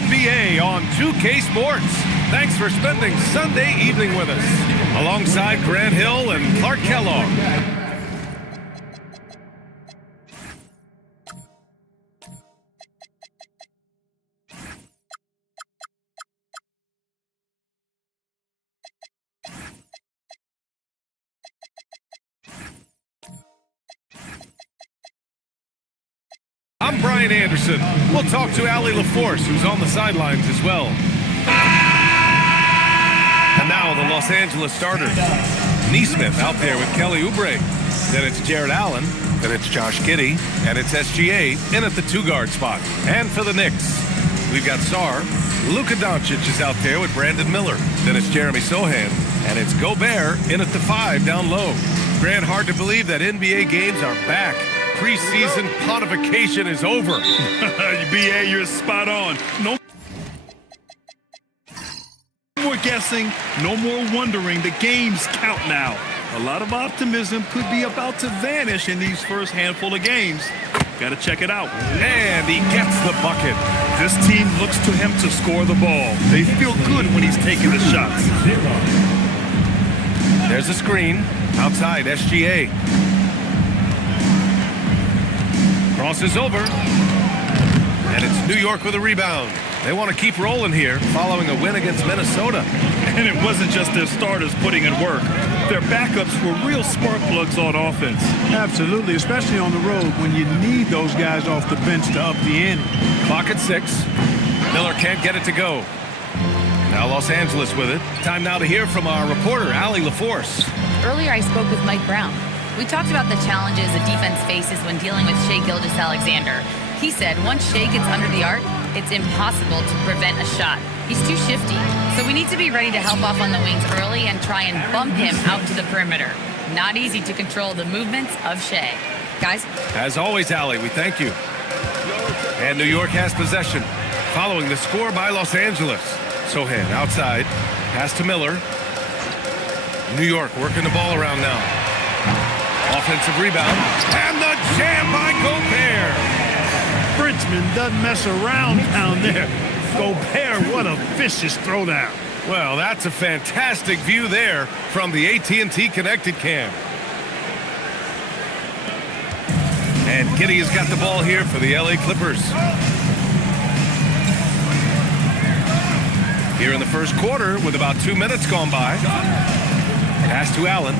NBA on 2K Sports. Thanks for spending Sunday evening with us. Alongside Grant Hill and Clark Kellogg. I'm Brian Anderson. We'll talk to Allie LaForce, who's on the sidelines as well. And now the Los Angeles starters. Neesmith out there with Kelly Oubre. Then it's Jared Allen. Then it's Josh Giddey. And it's SGA in at the two-guard spot. And for the Knicks, we've got Sarr. Luka Doncic is out there with Brandon Miller. Then it's Jeremy Sohan. And it's Gobert in at the 5 down low. Grant, hard to believe that NBA games are back. Preseason pontification is over. BA, you're spot on. No more guessing, no more wondering. The games count now. A lot of optimism could be about to vanish in these first handful of games. Got to check it out. And he gets the bucket. This team looks to him to score the ball. They feel good when he's taking the shots. There's a screen. Outside, SGA. Crosses over. And it's New York with a rebound. They want to keep rolling here following a win against Minnesota. And it wasn't just their starters putting in work. Their backups were real spark plugs on offense. Absolutely, especially on the road when you need those guys off the bench to up the ante. Clock at 6. Miller can't get it to go. Now Los Angeles with it. Time now to hear from our reporter, Allie LaForce. Earlier I spoke with Mike Brown. We talked about the challenges a defense faces when dealing with Shai Gilgeous-Alexander. He said once Shai gets under the arc, it's impossible to prevent a shot. He's too shifty, so we need to be ready to help off on the wings early and try and bump him out to the perimeter. Not easy to control the movements of Shai. Guys? As always, Allie, we thank you. And New York has possession, following the score by Los Angeles. Sohan outside, pass to Miller. New York working the ball around now. Offensive rebound, and the jam by Gobert. Frenchman doesn't mess around down there. Gobert, what a vicious throwdown. Well, that's a fantastic view there from the AT&T Connected Cam. And Giddey has got the ball here for the LA Clippers. Here in the first quarter with about 2 minutes gone by. Pass to Allen.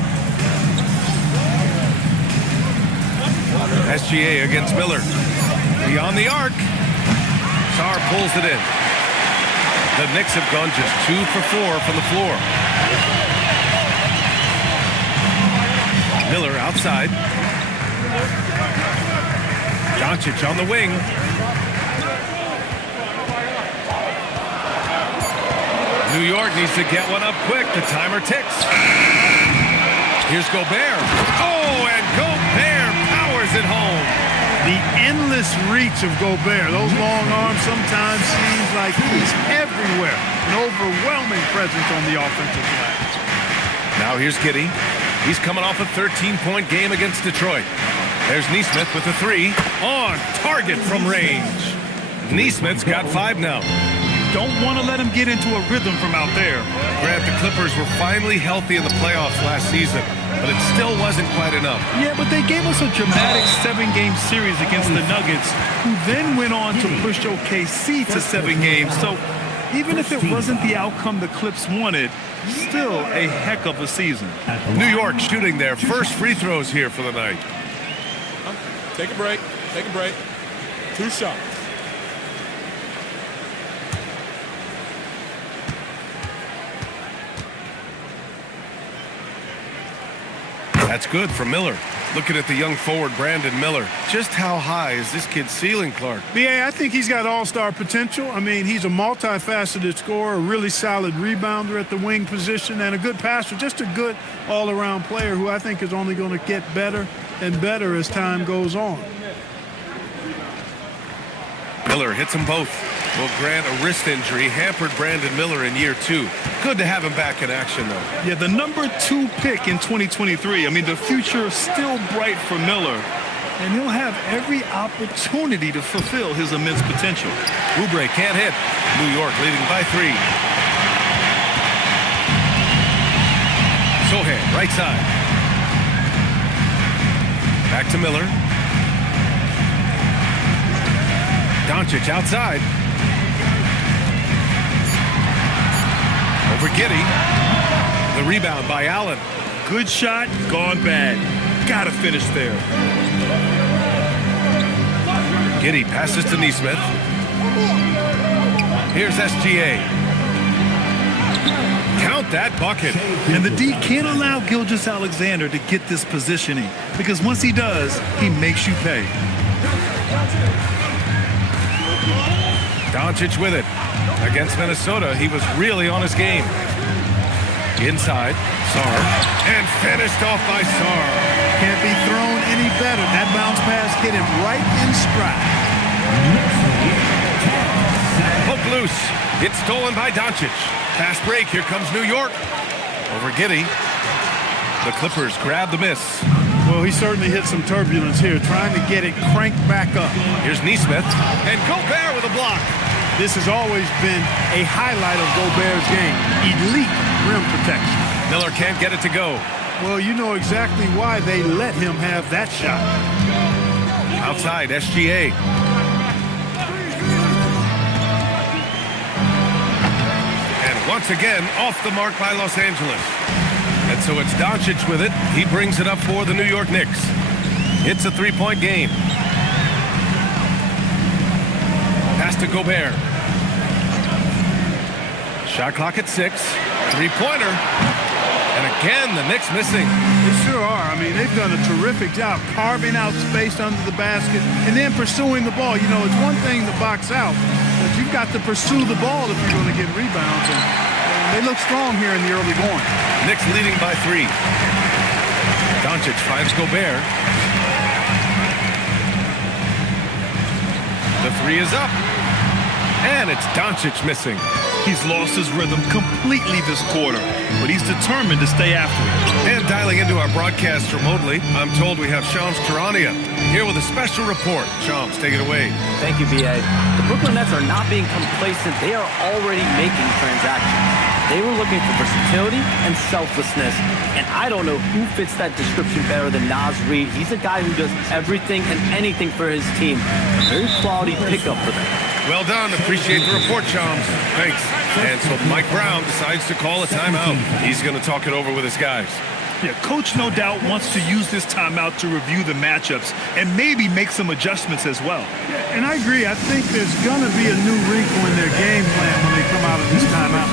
SGA against Miller. Beyond the arc. Sarr pulls it in. The Knicks have gone just 2 for 4 from the floor. Miller outside. Doncic on the wing. New York needs to get one up quick. The timer ticks. Here's Gobert. Oh, and Gobert powers it home. The endless reach of Gobert. Those long arms sometimes seems like he's everywhere. An overwhelming presence on the offensive glass. Now here's Giddey. He's coming off a 13-point game against Detroit. There's Neesmith with the 3. On target from range. Neesmith's got 5 now. Don't want to let him get into a rhythm from out there. Grant, the Clippers were finally healthy in the playoffs last season, but it still wasn't quite enough. Yeah, but they gave us a dramatic 7-game series against the Nuggets, who then went on to push OKC to 7 games. So even if it wasn't the outcome the Clips wanted, still a heck of a season. New York shooting their first free throws here for the night. Take a break. Take a break. 2 shots. That's good for Miller. Looking at the young forward, Brandon Miller. Just how high is this kid's ceiling, Clark? Yeah, I think he's got all-star potential. I mean, he's a multifaceted scorer, a really solid rebounder at the wing position, and a good passer. Just a good all-around player who I think is only going to get better and better as time goes on. Miller hits them both. Well, Grant, a wrist injury hampered Brandon Miller in year 2. Good to have him back in action, though. Yeah, the number 2 pick in 2023. I mean, the future is still bright for Miller. and he'll have every opportunity to fulfill his immense potential. Oubre can't hit. New York leading by 3. Sohan, right side. Back to Miller. Doncic outside. Over Giddey. The rebound by Allen. Good shot, gone bad. Gotta finish there. Giddey passes to Neesmith. Here's SGA. Count that bucket. And the D can't allow Gilgeous-Alexander to get this positioning, because once he does, he makes you pay. Doncic with it. Against Minnesota, he was really on his game. Inside, Sarr. And finished off by Sarr. Can't be thrown any better. That bounce pass hit him right in stride. Hook loose. It's stolen by Doncic. Fast break. Here comes New York. Over Giddey. The Clippers grab the miss. Well, he certainly hit some turbulence here, trying to get it cranked back up. Here's Neesmith. And Gobert with a block. This has always been a highlight of Gobert's game. Elite rim protection. Miller can't get it to go. Well, you know exactly why they let him have that shot. Outside, SGA. And once again, off the mark by Los Angeles. And so it's Doncic with it. He brings it up for the New York Knicks. It's a 3-point game. Pass to Gobert. Shot clock at 6. 3-pointer. And again, the Knicks missing. They sure are. I mean, they've done a terrific job carving out space under the basket and then pursuing the ball. You know, it's one thing to box out, but you've got to pursue the ball if you're going to get rebounds. And they look strong here in the early going. Knicks leading by 3. Doncic finds Gobert. The 3 is up. And it's Doncic missing. He's lost his rhythm completely this quarter, but he's determined to stay after it. And dialing into our broadcast remotely, I'm told we have Shams Charania here with a special report. Shams, take it away. Thank you, B.A. The Brooklyn Nets are not being complacent. They are already making transactions. They were looking for versatility and selflessness, and I don't know who fits that description better than Naz Reid. He's a guy who does everything and anything for his team. A very quality pickup for them. Well done. Appreciate the report, Shams. Thanks. And so Mike Brown decides to call a timeout. He's going to talk it over with his guys. Yeah, Coach no doubt wants to use this timeout to review the matchups and maybe make some adjustments as well. Yeah, and I agree. I think there's going to be a new wrinkle in their game plan when they come out of this timeout.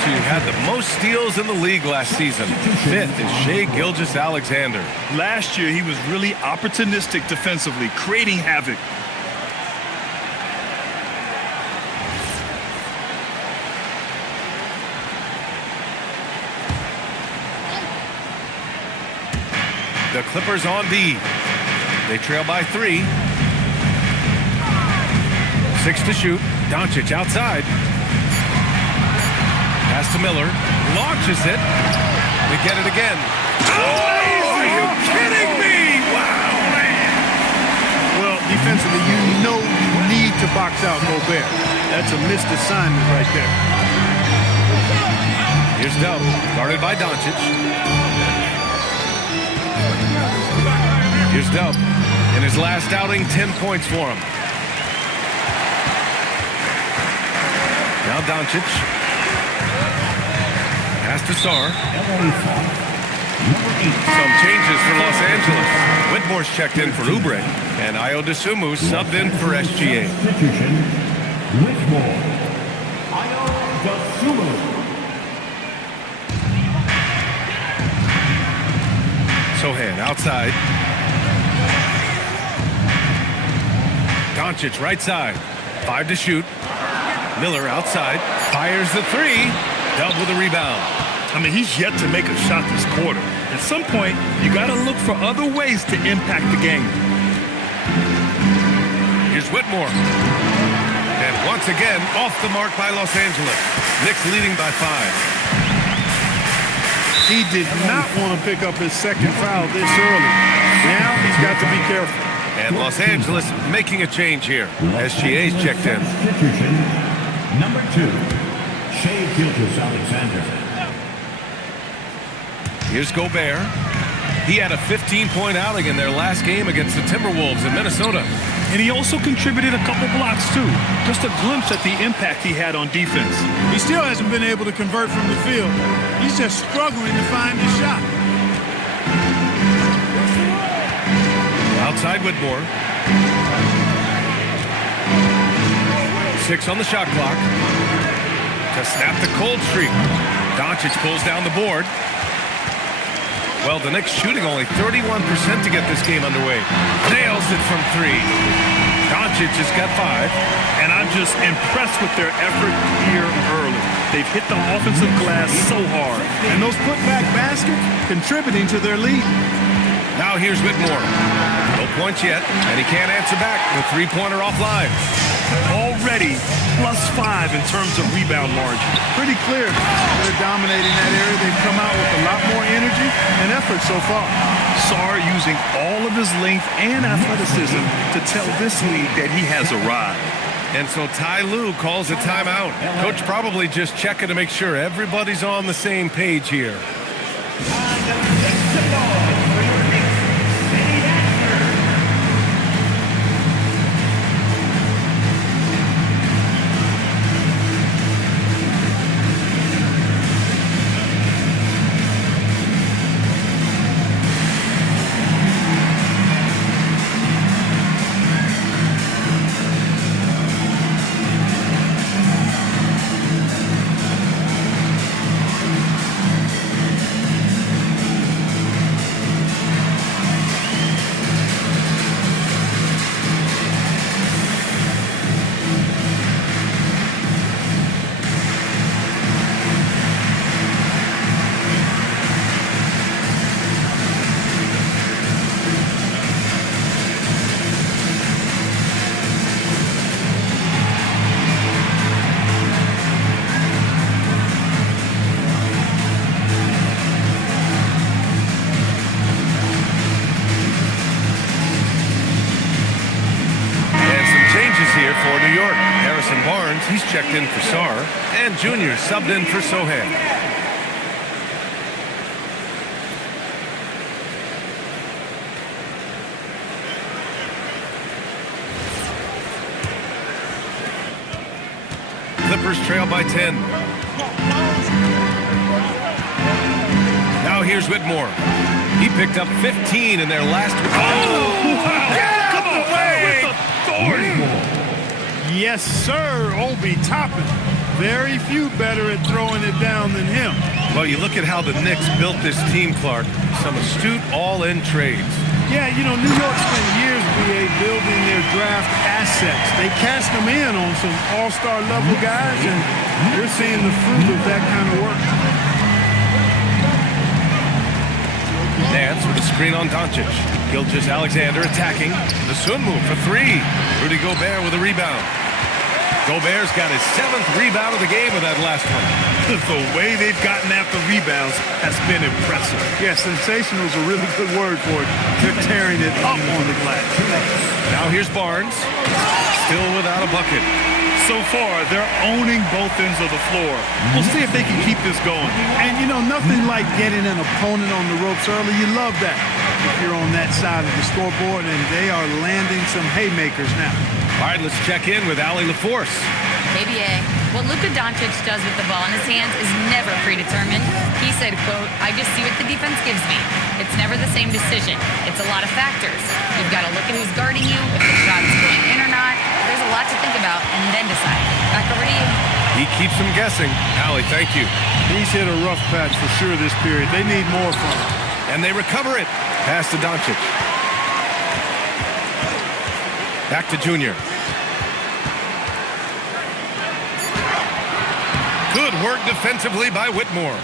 Who had the most steals in the league last season. 5th is Shai Gilgeous-Alexander. Last year, he was really opportunistic defensively, creating havoc. The Clippers on D. They trail by 3. 6 to shoot. Doncic outside. Pass to Miller. Launches it. They get it again. Oh, are you kidding me? Wow, man. Well, defensively, you know you need to box out Gobert. That's a missed assignment right there. Here's Dub, guarded by Doncic. Here's Dub. In his last outing, 10 points for him. Now Doncic. Pass to Sarr. Some changes for Los Angeles. Whitmore's checked in for Oubre. And Ayo Dosunmu subbed in for SGA. Substitution, Whitmore. Ayo Dosunmu. Sohan outside. Doncic right side. 5 to shoot. Miller outside. Fires the 3. Dub with a rebound. I mean, he's yet to make a shot this quarter. At some point, you got to look for other ways to impact the game. Here's Whitmore. And once again, off the mark by Los Angeles. Knicks leading by 5. He did not want to pick up his second foul this early. Now he's got to be careful. And Los Angeles making a change here. SGA's checked in. Substitution, number 2, Shai Gilgeous-Alexander. Here's Gobert. He had a 15-point outing in their last game against the Timberwolves in Minnesota. And he also contributed a couple blocks, too. Just a glimpse at the impact he had on defense. He still hasn't been able to convert from the field. He's just struggling to find his shot. Outside Whitmore. 6 on the shot clock. To snap the cold streak. Doncic pulls down the board. Well, the Knicks shooting only 31% to get this game underway. Nails it from 3. Doncic has got 5. And I'm just impressed with their effort here early. They've hit the offensive glass so hard. And those putback baskets contributing to their lead. Now here's Whitmore. No points yet, and he can't answer back. The three-pointer offline. Already +5 in terms of rebound margin. Pretty clear. They're dominating that area. They've come out with a lot more energy and effort so far. Sarr using all of his length and athleticism to tell this league that he has arrived. And so Ty Lue calls a timeout. Coach probably just checking to make sure everybody's on the same page here. Here for New York. Harrison Barnes, he's checked in for Sarr, and Junior subbed in for Sohan. Clippers trail by 10. Now here's Whitmore. He picked up 15 in their last. Oh! Get out of the way! With authority! Yes, sir, Obi Toppin. Very few better at throwing it down than him. Well, you look at how the Knicks built this team, Clark. Some astute all-in trades. Yeah, you know, New York spent years, BA, building their draft assets. They cashed them in on some all-star level guys, and we're seeing the fruit of that kind of work. Nance with a screen on Doncic. Gilgeous-Alexander attacking. The Sun move for 3. Rudy Gobert with a rebound. Gobert's got his 7th rebound of the game with that last one. The way they've gotten after rebounds has been impressive. Yeah, sensational is a really good word for it. They're tearing it up on the glass. Now here's Barnes. Still without a bucket. So far, they're owning both ends of the floor. We'll see if they can keep this going. And, you know, nothing like getting an opponent on the ropes early. You love that. if you're on that side of the scoreboard, and they are landing some haymakers now. All right, let's check in with Allie LaForce. KBA, what Luka Doncic does with the ball in his hands is never predetermined. He said, quote, "I just see what the defense gives me. It's never the same decision. It's a lot of factors. You've got to look at who's guarding you, if the shot's going in or not. There's a lot to think about, and then decide." Back over to you. He keeps them guessing. Allie, thank you. He's hit a rough patch for sure this period. They need more from him. And they recover it. Pass to Doncic. Back to Junior. Good work defensively by Whitmore.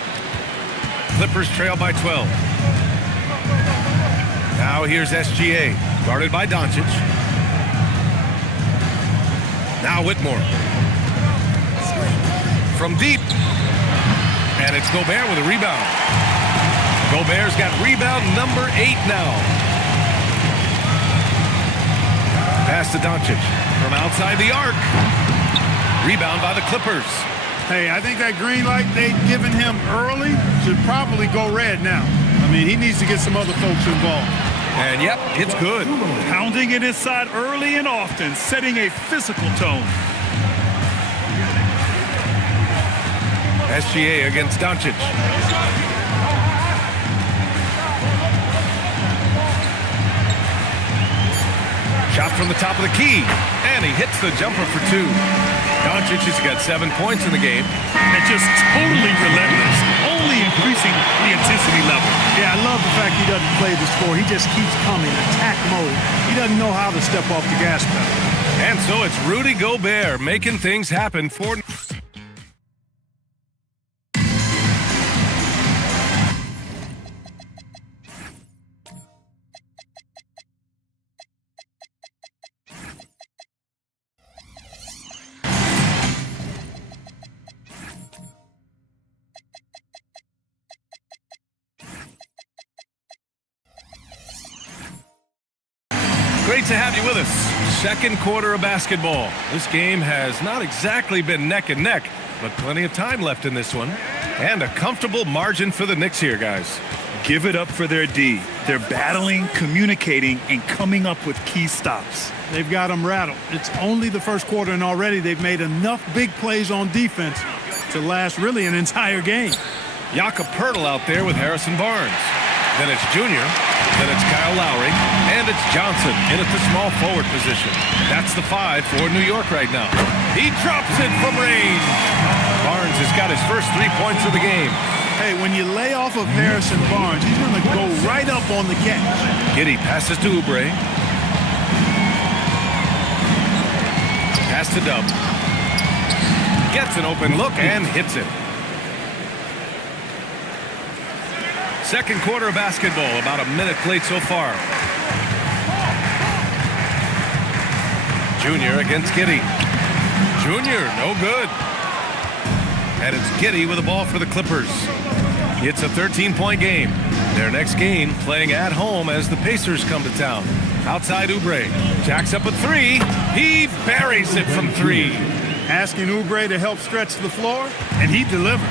Clippers trail by 12. Now here's SGA, guarded by Doncic. Now Whitmore. From deep. And it's Gobert with a rebound. Gobert's got rebound number 8 now. Pass to Doncic from outside the arc. Rebound by the Clippers. Hey, I think that green light they've given him early should probably go red now. I mean, he needs to get some other folks involved. And yep, it's good. Pounding it inside early and often, setting a physical tone. SGA against Doncic. Shot from the top of the key, and he hits the jumper for 2. Doncic has got 7 points in the game. And just totally relentless, only increasing the intensity level. Yeah, I love the fact he doesn't play the score. He just keeps coming, attack mode. He doesn't know how to step off the gas pedal. And so it's Rudy Gobert making things happen for... Great to have you with us. Second quarter of basketball. This game has not exactly been neck and neck, but plenty of time left in this one. And a comfortable margin for the Knicks here, guys. Give it up for their D. They're battling, communicating, and coming up with key stops. They've got them rattled. It's only the first quarter, and already they've made enough big plays on defense to last really an entire game. Jakob Poeltl out there with Harrison Barnes. Then it's Junior. Then it's Kyle Lowry. And it's Johnson in at the small forward position. That's the 5 for New York right now. He drops it from range. Barnes has got his first 3 points of the game. Hey, when you lay off of Harrison Barnes, he's going to go right up on the catch. Giddey passes to Oubre. Pass to Dub. Gets an open look and hits it. Second quarter of basketball, about a minute played so far. Junior against Giddey. Junior, no good. And it's Giddey with the ball for the Clippers. It's a 13-point game. Their next game playing at home as the Pacers come to town. Outside Oubre. Jacks up a 3. He buries it from 3. Asking Oubre to help stretch the floor, and he delivers.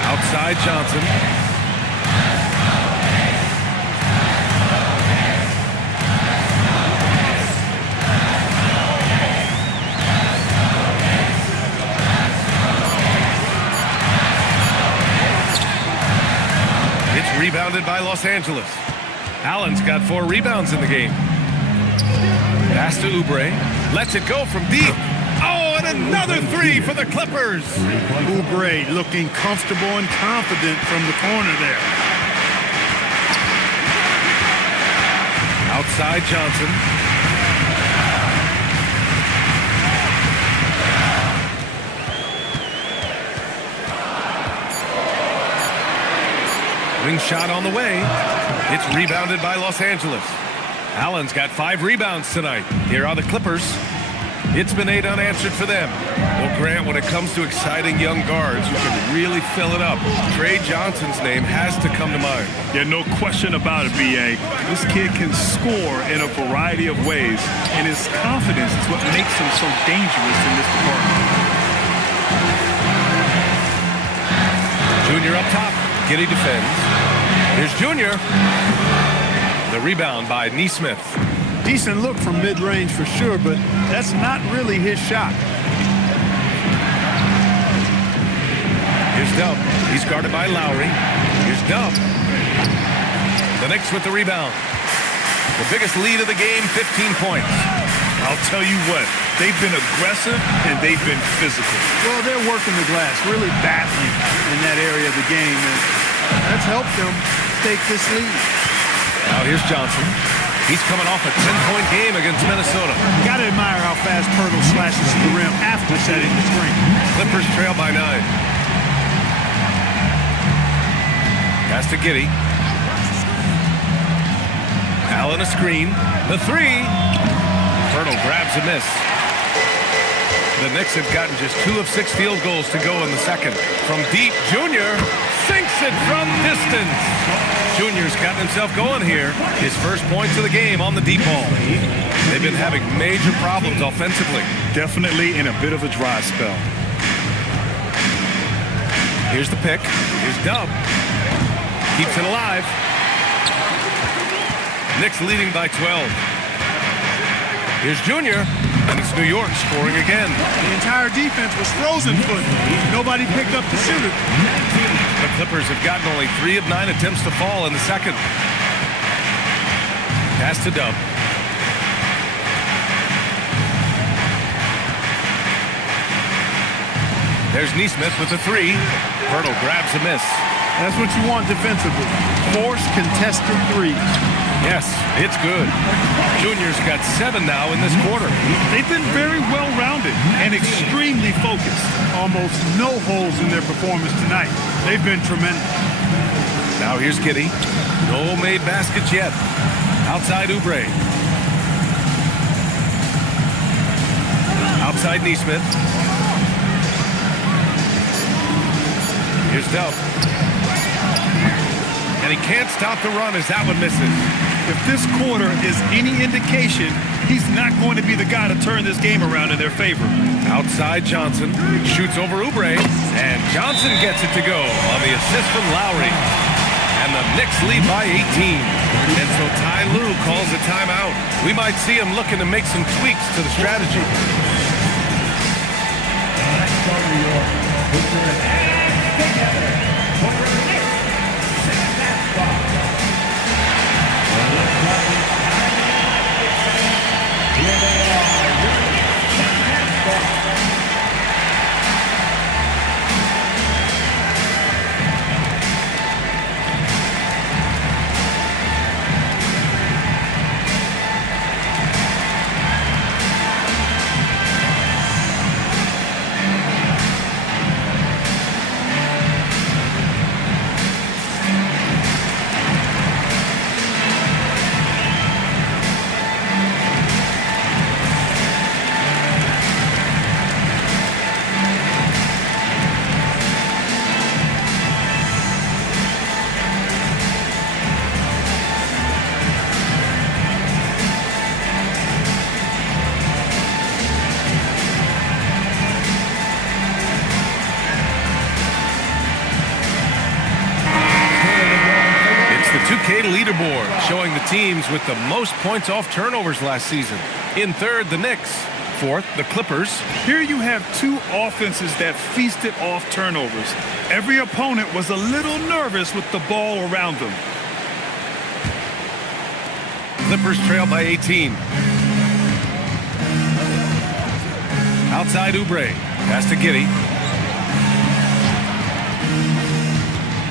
Outside Johnson. It's rebounded by Los Angeles. Allen's got 4 rebounds in the game. Pass to Oubre. Lets it go from deep. Oh, and another 3 for the Clippers. Oubre looking comfortable and confident from the corner there. Outside Johnson. Wing shot on the way. It's rebounded by Los Angeles. Allen's got 5 rebounds tonight. Here are the Clippers. It's been 8 unanswered for them. Well, Grant, when it comes to exciting young guards who can really fill it up, Trey Johnson's name has to come to mind. Yeah, no question about it, B.A. This kid can score in a variety of ways, and his confidence is what makes him so dangerous in this department. Junior up top. Giddey defends. Here's Junior. The rebound by Neesmith. Decent look from mid-range for sure, but that's not really his shot. Here's Dub. He's guarded by Lowry. Here's Dub. The Knicks with the rebound. The biggest lead of the game, 15 points. I'll tell you what, they've been aggressive and they've been physical. Well, they're working the glass, really battling in that area of the game, and that's helped them take this lead. Now here's Johnson. He's coming off a 10-point game against Minnesota. Got to admire how fast Pirtle slashes to the rim after setting the screen. Clippers trail by 9. Pass to Giddey. Allen a screen. The 3. Pirtle grabs a miss. The Knicks have gotten just 2 of 6 field goals to go in the second. From deep, Junior sinks it from distance. Junior's gotten himself going here. His first points of the game on the deep ball. They've been having major problems offensively. Definitely in a bit of a dry spell. Here's the pick. Here's Dub. Keeps it alive. Knicks leading by 12. Here's Junior, and it's New York scoring again. The entire defense was frozen foot. Nobody picked up the shooter. The Clippers have gotten only 3 of 9 attempts to fall in the second. Pass to Dub. There's Neesmith with the 3. Pirtle grabs a miss. That's what you want defensively. Force contested threes. Yes, it's good. Junior's got 7 now in this quarter. They've been very well-rounded and extremely focused. Almost no holes in their performance tonight. They've been tremendous. Now here's Giddey. No made baskets yet. Outside Oubre. Outside Neesmith. Here's Dub. And he can't stop the run as that one misses. If this quarter is any indication, he's not going to be the guy to turn this game around in their favor. Outside Johnson. Shoots over Oubre. And Johnson gets it to go on the assist from Lowry. And the Knicks lead by 18. And so Ty Lue calls a timeout. We might see him looking to make some tweaks to the strategy. Leaderboard showing the teams with the most points off turnovers last season. In third, the Knicks. Fourth, the Clippers. Here you have 2 offenses that feasted off turnovers. Every opponent was a little nervous with the ball around them. Clippers trail by 18. Outside Oubre. Pass to Giddey.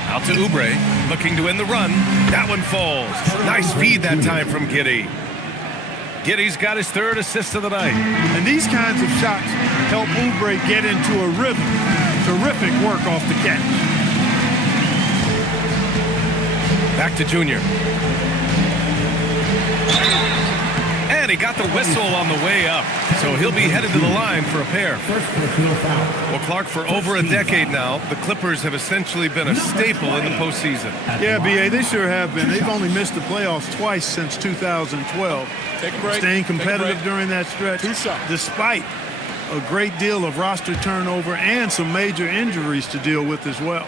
Out to Oubre. Looking to end the run. That one falls. Nice feed that time from Giddey. Giddey's got his 3rd assist of the night. And these kinds of shots help Oubre get into a rhythm. Terrific work off the catch. Back to Junior. And he got the whistle on the way up. So he'll be headed to the line for a pair. Well, Clark, for over a decade now, the Clippers have essentially been a staple in the postseason. Yeah, B.A., they sure have been. They've only missed the playoffs twice since 2012. Take a break. Staying competitive during that stretch, 2 shots. despite a great deal of roster turnover and some major injuries to deal with as well.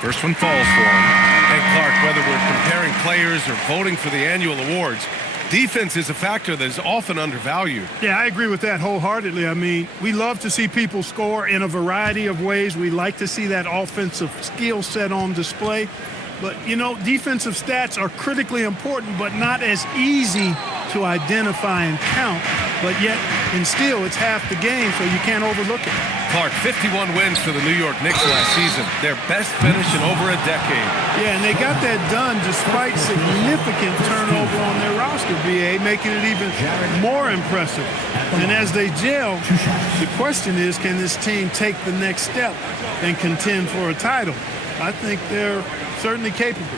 First one falls for him. And Clark, whether we're comparing players or voting for the annual awards, defense is a factor that is often undervalued. Yeah, I agree with that wholeheartedly. I mean, we love to see people score in a variety of ways. We like to see that offensive skill set on display. But, you know, defensive stats are critically important, but not as easy to identify and count. But yet, and still, it's half the game, so you can't overlook it. Clark, 51 wins for the New York Knicks last season. Their best finish in over a decade. Yeah, and they got that done despite significant turnover on their roster, BA, making it even more impressive. And as they gel, the question is, can this team take the next step and contend for a title? I think they're certainly capable.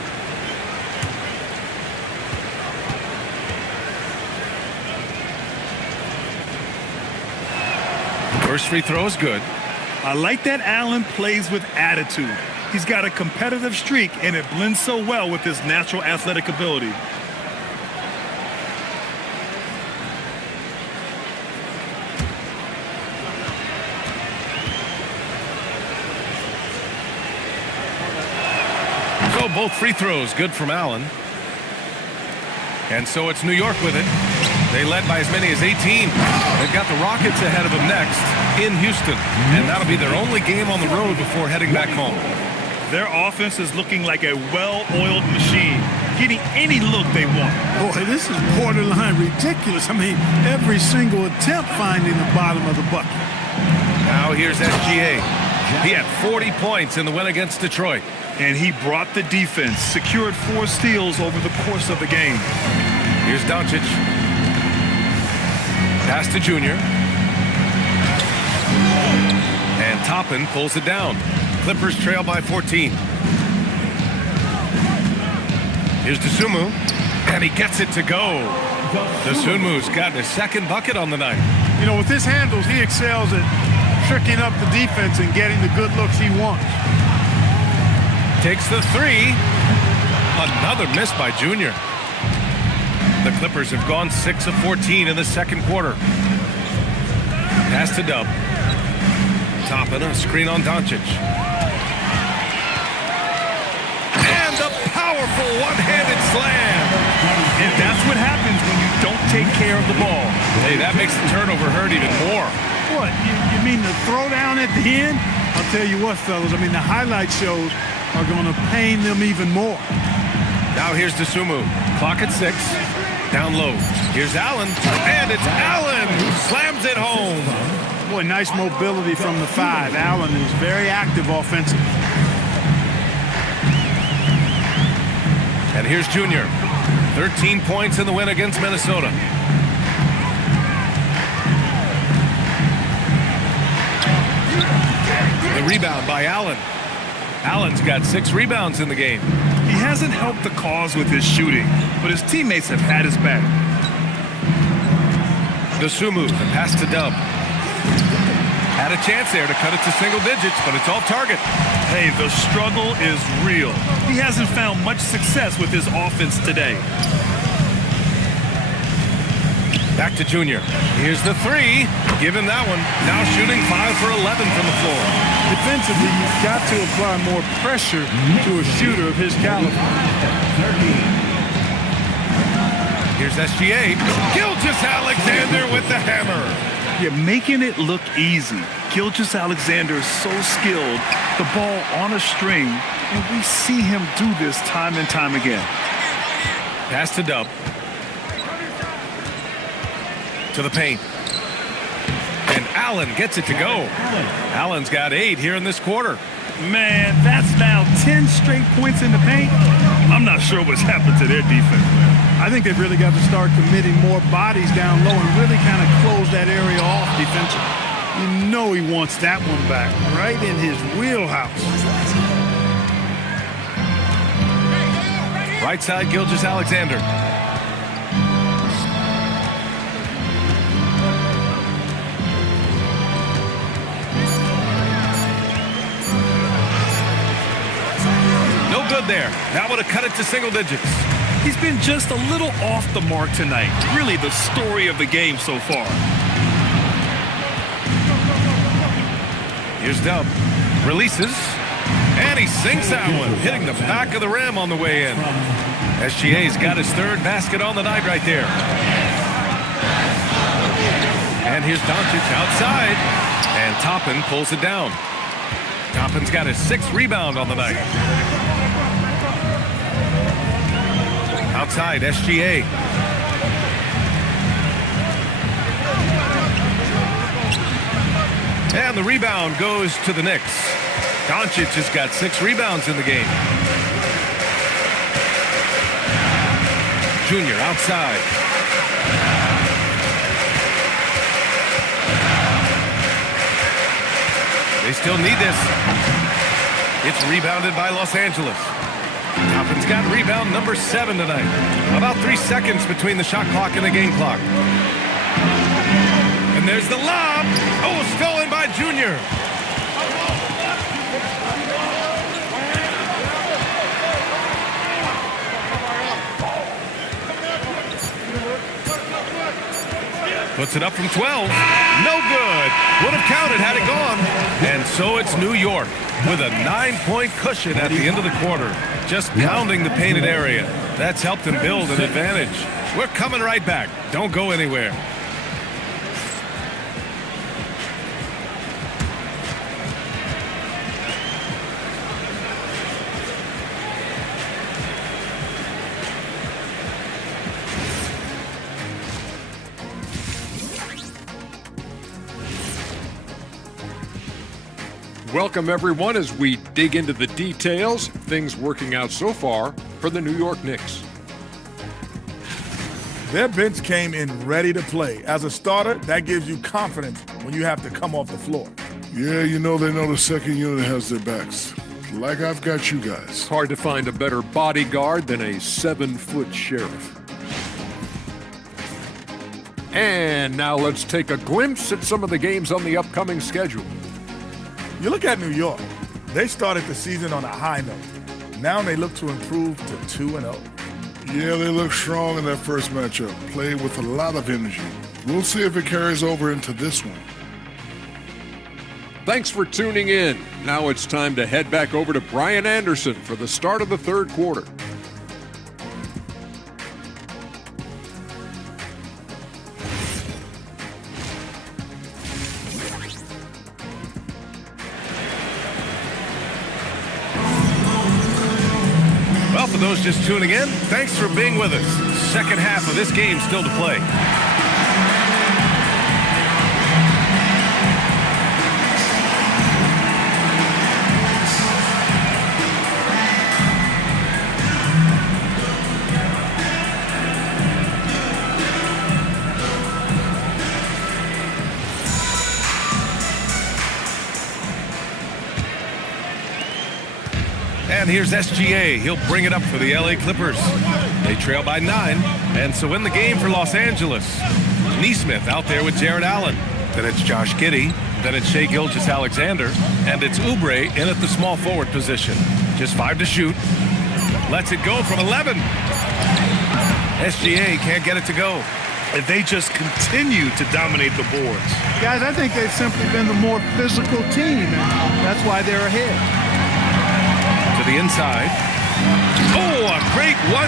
First free throw is good. I like that Allen plays with attitude. He's got a competitive streak, and it blends so well with his natural athletic ability. So both free throws good from Allen. And so it's New York with it. They led by as many as 18. They've got the Rockets ahead of them next in Houston. And that'll be their only game on the road before heading back home. Their offense is looking like a well-oiled machine, getting any look they want. Boy, this is borderline ridiculous. I mean, every single attempt finding the bottom of the bucket. Now here's SGA. He had 40 points in the win against Detroit. And he brought the defense, secured 4 steals over the course of the game. Here's Doncic. Pass to Junior. And Toppin pulls it down. Clippers trail by 14. Here's Dosunmu. And he gets it to go. Dosunmu's got his second bucket on the night. You know, with his handles, he excels at tricking up the defense and getting the good looks he wants. Takes the three. Another miss by Junior. The Clippers have gone 6 of 14 in the second quarter. Pass to Dub. Toppin, a screen on Doncic. And a powerful one-handed slam. And that's what happens when you don't take care of the ball. Hey, that makes the turnover hurt even more. What, you mean the throwdown at the end? I'll tell you what, fellas, I mean, the highlight shows are going to pain them even more. Now here's Dosunmu. Clock at 6. Down low. Here's Allen. And it's Allen who slams it home. Boy, nice mobility from the 5. Allen is very active offensively. And here's Junior. 13 points in the win against Minnesota. The rebound by Allen. Allen's got 6 rebounds in the game. He hasn't helped the cause with his shooting, but his teammates have had his back. Dosunmu, the pass to Dub. Had a chance there to cut it to single digits, but it's off target. Hey, the struggle is real. He hasn't found much success with his offense today. Back to Junior. Here's the 3. Give him that one. Now shooting 5 for 11 from the floor. Defensively, you've got to apply more pressure to a shooter of his caliber. Here's SGA. Gilgeous-Alexander with the hammer. You're making it look easy. Gilgeous-Alexander is so skilled, the ball on a string, and we see him do this time and time again. Pass to Dub. To the paint. And Allen gets it to go. Allen's got 8 here in this quarter. Man, that's now 10 straight points in the paint. I'm not sure what's happened to their defense. I think they've really got to start committing more bodies down low and really kind of close that area off defensively. You know he wants that one back right in his wheelhouse. Right side, Gilgeous-Alexander. No good there. That would have cut it to single digits. He's been just a little off the mark tonight. Really the story of the game so far. Here's Dub. Releases. And he sinks that one, hitting the back of the rim on the way in. SGA's got his third basket on the night right there. And here's Doncic outside. And Toppin pulls it down. Toppin's got his 6th rebound on the night. Outside, SGA. And the rebound goes to the Knicks. Doncic has got 6 rebounds in the game. Junior outside. They still need this. It's rebounded by Los Angeles. Toppin's got rebound number 7 tonight. About 3 seconds between the shot clock and the game clock. And there's the lob. Oh, stolen by Junior. Puts it up from 12. No good. Would have counted had it gone. And so it's New York with a 9-point cushion at the end of the quarter. Just pounding the painted area. That's helped them build an advantage. We're coming right back. Don't go anywhere. Welcome, everyone, as we dig into the details. Things working out so far for the New York Knicks. Their bench came in ready to play. As a starter, that gives you confidence when you have to come off the floor. Yeah, they know the second unit has their backs. Like I've got you guys. Hard to find a better bodyguard than a 7-foot sheriff. And now let's take a glimpse at some of the games on the upcoming schedule. You look at New York. They started the season on a high note. Now they look to improve to 2-0. Yeah, they look strong in that first matchup. Played with a lot of energy. We'll see if it carries over into this one. Thanks for tuning in. Now it's time to head back over to Brian Anderson for the start of the third quarter. Well, for those just tuning in, thanks for being with us. Second half of this game still to play. And here's SGA. He'll bring it up for the LA Clippers. They trail by 9. And so in the game for Los Angeles, Neesmith out there with Jared Allen. Then it's Josh Giddey. Then it's Shai Gilgeous-Alexander. And it's Oubre in at the small forward position. Just 5 to shoot. Lets it go from 11. SGA can't get it to go. And they just continue to dominate the boards. Guys, I think they've simply been the more physical team, and that's why they're ahead. To the inside. Oh, a great 1-2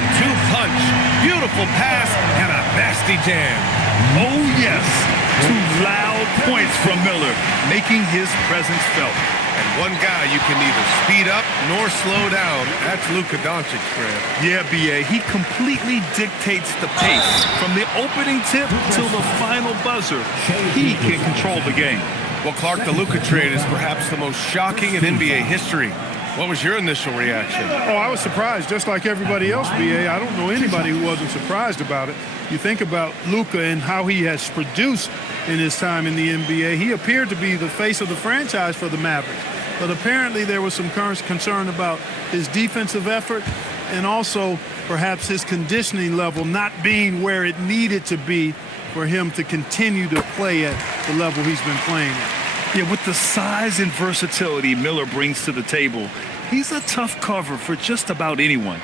punch. Beautiful pass and a nasty jam. Oh, yes. 2 loud points from Miller, making his presence felt. And one guy you can neither speed up nor slow down. That's Luka Doncic, Fred. Yeah, B.A., he completely dictates the pace. From the opening tip till the final buzzer, he can control the game. Well, Clark, the Luka trade is perhaps the most shocking in NBA history. What was your initial reaction? Oh, I was surprised, just like everybody else, B.A. I don't know anybody who wasn't surprised about it. You think about Luka and how he has produced in his time in the NBA. He appeared to be the face of the franchise for the Mavericks. But apparently there was some concern about his defensive effort and also perhaps his conditioning level not being where it needed to be for him to continue to play at the level he's been playing at. Yeah, with the size and versatility Miller brings to the table, he's a tough cover for just about anyone.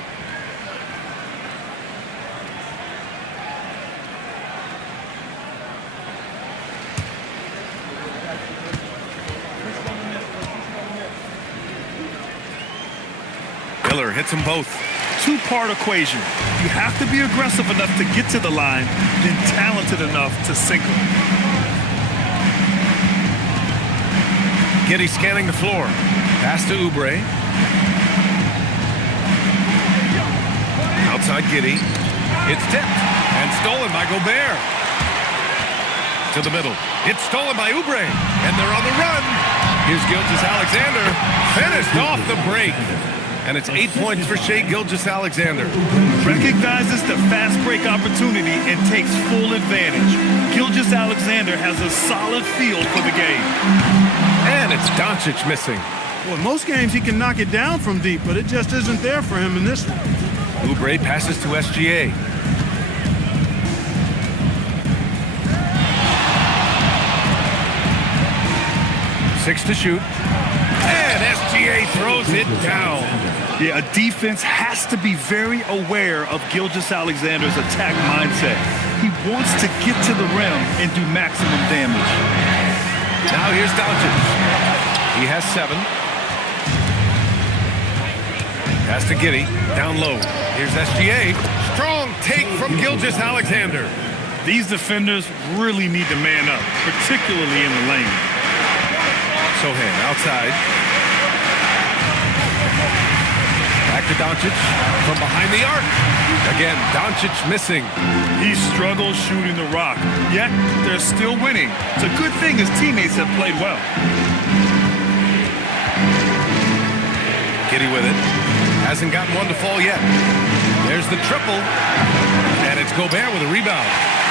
Miller hits them both. Two-part equation. You have to be aggressive enough to get to the line, then talented enough to sink them. Giddey scanning the floor. Pass to Oubre. Outside Giddey. It's tipped and stolen by Gobert. To the middle. It's stolen by Oubre. And they're on the run. Here's Gilgeous-Alexander. Finished off the break. And it's 8 points for Shai Gilgeous-Alexander. Recognizes the fast break opportunity and takes full advantage. Gilgeous-Alexander has a solid feel for the game. And it's Doncic missing. Well, most games he can knock it down from deep, but it just isn't there for him in this one. Oubre passes to SGA. Six to shoot. And SGA throws it down. Yeah, a defense has to be very aware of Gilgeous-Alexander's attack mindset. He wants to get to the rim and do maximum damage. Now here's Doncic. He has 7. Pass to Giddey. Down low. Here's SGA. Strong take from Gilgeous-Alexander. These defenders really need to man up, particularly in the lane. Sohan outside. Back to Doncic from behind the arc. Again, Doncic missing. He struggles shooting the rock, yet they're still winning. It's a good thing his teammates have played well. Giddey with it. Hasn't gotten one to fall yet. There's the triple. And it's Gobert with a rebound.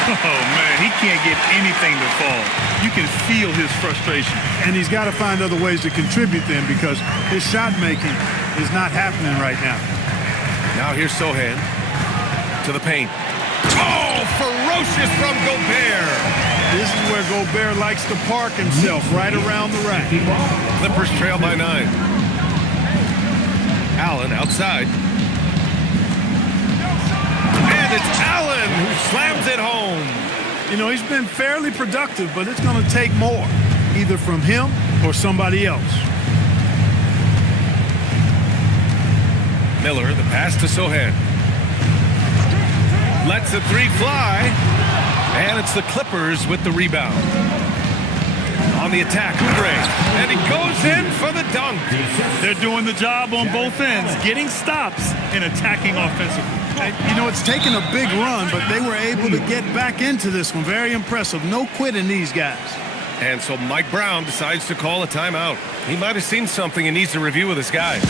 Oh, man, he can't get anything to fall. You can feel his frustration. And he's got to find other ways to contribute then because his shot making is not happening right now. Now here's Sohan to the paint. Oh, ferocious from Gobert. This is where Gobert likes to park himself, right around the rack. Clippers trail by 9. Allen outside. And it's Allen who slams it home. You know, he's been fairly productive, but it's going to take more, either from him or somebody else. Miller, the pass to Sohan. Lets the 3 fly. And it's the Clippers with the rebound. On the attack, Oubre. And he goes in for the dunk. They're doing the job on both ends, getting stops and attacking offensively. And, you know, it's taken a big run, but they were able to get back into this one. Very impressive. No quitting these guys. And so Mike Brown decides to call a timeout. He might have seen something and needs to review with his guys.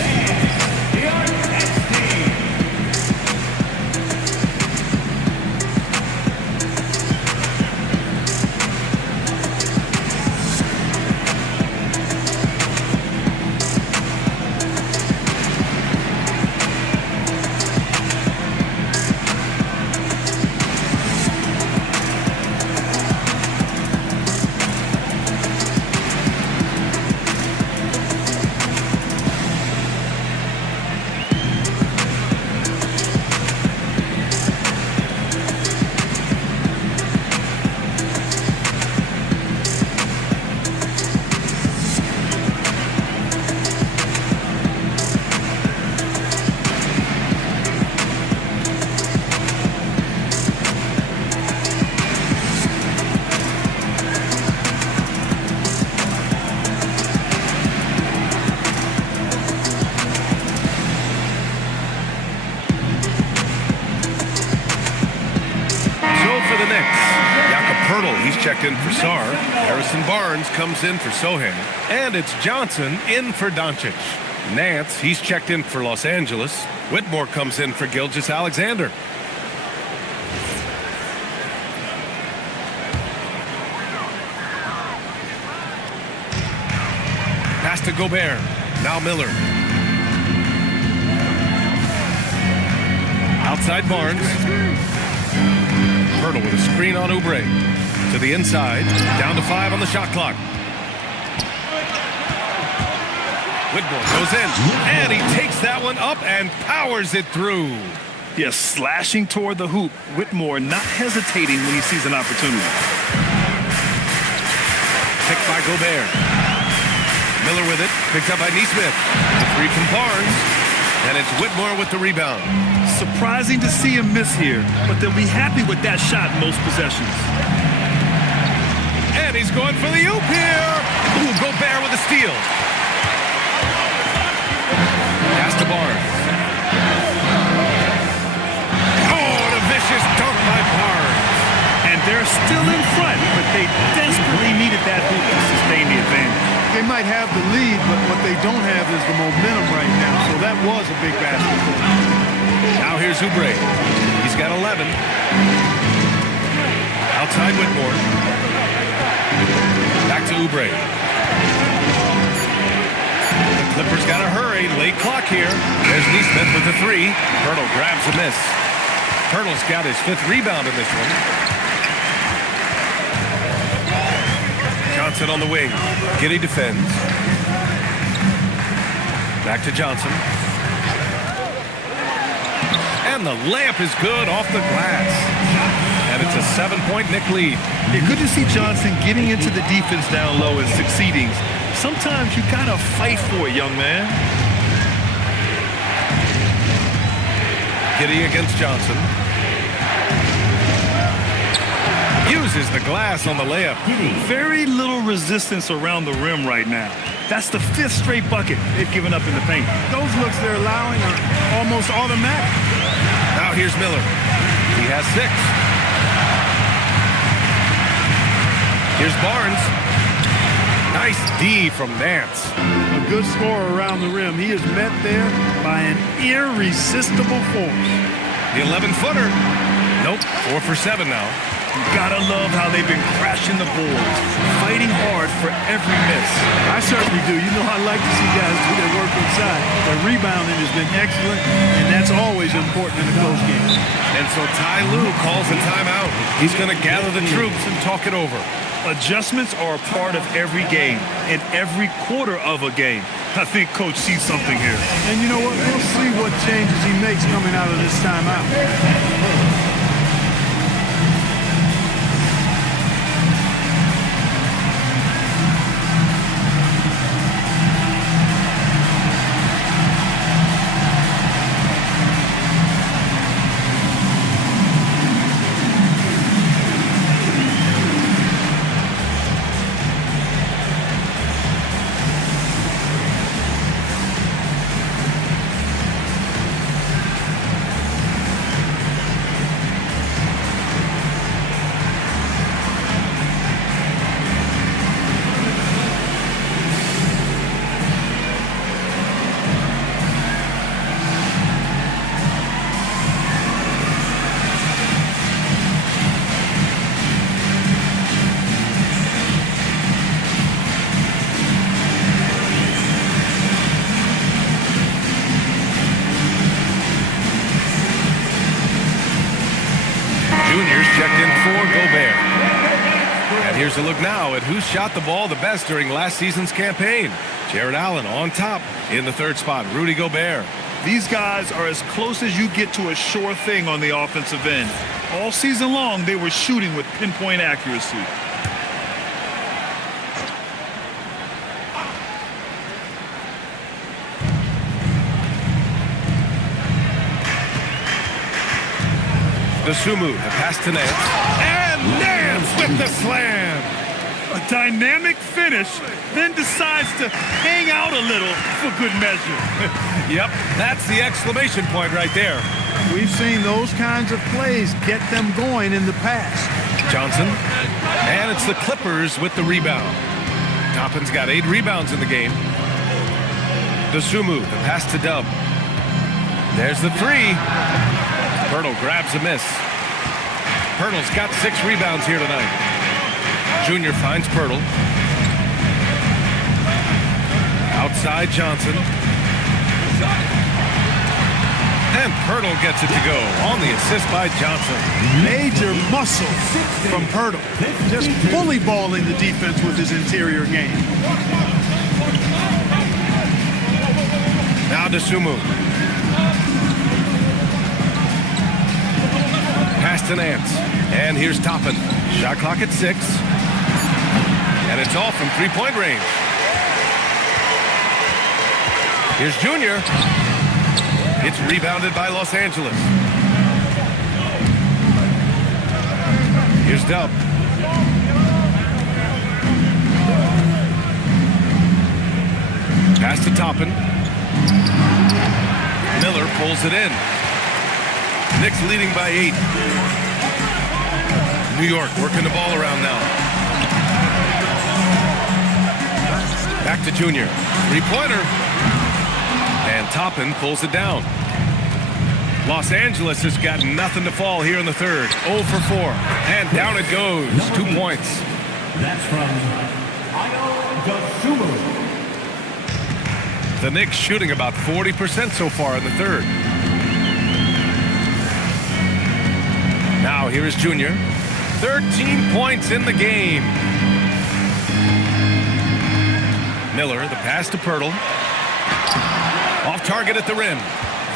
He's checked in for Sarr. Harrison Barnes comes in for Sohan. And it's Johnson in for Doncic. Nance, he's checked in for Los Angeles. Whitmore comes in for Gilgeous-Alexander. Pass to Gobert. Now Miller. Outside Barnes. Hurdle with a screen on Oubre. To the inside. Down to 5 on the shot clock. Whitmore goes in. And he takes that one up and powers it through. Yes, slashing toward the hoop. Whitmore not hesitating when he sees an opportunity. Picked by Gobert. Miller with it. Picked up by Nesmith. The 3 from Barnes. And it's Whitmore with the rebound. Surprising to see him miss here, but they'll be happy with that shot in most possessions. And he's going for the oop here. Ooh, Gobert with a steal. Pass to Barnes. Oh, and a vicious dunk by Barnes. And they're still in front, but they desperately needed that hoop to sustain the advantage. They might have the lead, but what they don't have is the momentum right now. So that was a big basket for them. Now here's Oubre. He's got 11. Outside Whitmore. Back to Oubre. The Clippers got to hurry. Late clock here. There's Neesmith with the three. Pirtle grabs a miss. Pirtle's got his 5th rebound in this one. Johnson on the wing. Giddey defends. Back to Johnson. And the layup is good off the glass. And it's a 7-point Knick lead. Yeah, good to see Johnson getting into the defense down low and succeeding. Sometimes you gotta fight for it, young man. Giddey against Johnson. Uses the glass on the layup. Very little resistance around the rim right now. That's the 5th straight bucket they've given up in the paint. Those looks they're allowing are almost automatic. Now here's Miller. He has 6. Here's Barnes. Nice D from Nance. A good scorer around the rim. He is met there by an irresistible force. The 11-footer. Nope, 4 for 7 now. You gotta love how they've been crashing the boards, fighting hard for every miss. I certainly do. You know I like to see guys do their work inside. Their rebounding has been excellent, and that's always important in a close game. And so Ty Lue calls a timeout. He's going to gather the troops and talk it over. Adjustments are a part of every game, and every quarter of a game. I think Coach sees something here. And you know what? We'll see what changes he makes coming out of this timeout. Checked in for Gobert. And here's a look now at who shot the ball the best during last season's campaign. Jared Allen on top in the 3rd spot. Rudy Gobert. These guys are as close as you get to a sure thing on the offensive end. All season long, they were shooting with pinpoint accuracy. Dosunmu, the pass to Nance. And Nance with the slam. A dynamic finish, then decides to hang out a little for good measure. Yep, that's the exclamation point right there. We've seen those kinds of plays get them going in the past. Johnson. And it's the Clippers with the rebound. Toppin's got 8 rebounds in the game. Dosunmu, the pass to Dub. There's the 3. Pirtle grabs a miss. Pirtle's got 6 rebounds here tonight. Junior finds Pirtle. Outside Johnson. And Pirtle gets it to go on the assist by Johnson. Major muscle from Pirtle. Just fully balling the defense with his interior game. Now Dosunmu. Pass to Nance. And here's Toppin. Shot clock at 6. And it's off from 3-point range. Here's Junior. It's rebounded by Los Angeles. Here's Dub. Pass to Toppin. Miller pulls it in. Knicks leading by 8. New York working the ball around now. Back to Junior. Three-pointer. And Toppin pulls it down. Los Angeles has got nothing to fall here in the third. 0 for 4. And down it goes. 2 points. That's from Dosunmu. The Knicks shooting about 40% so far in the third. Now here is Junior. 13 points in the game. Miller, the pass to Pirtle. Off target at the rim.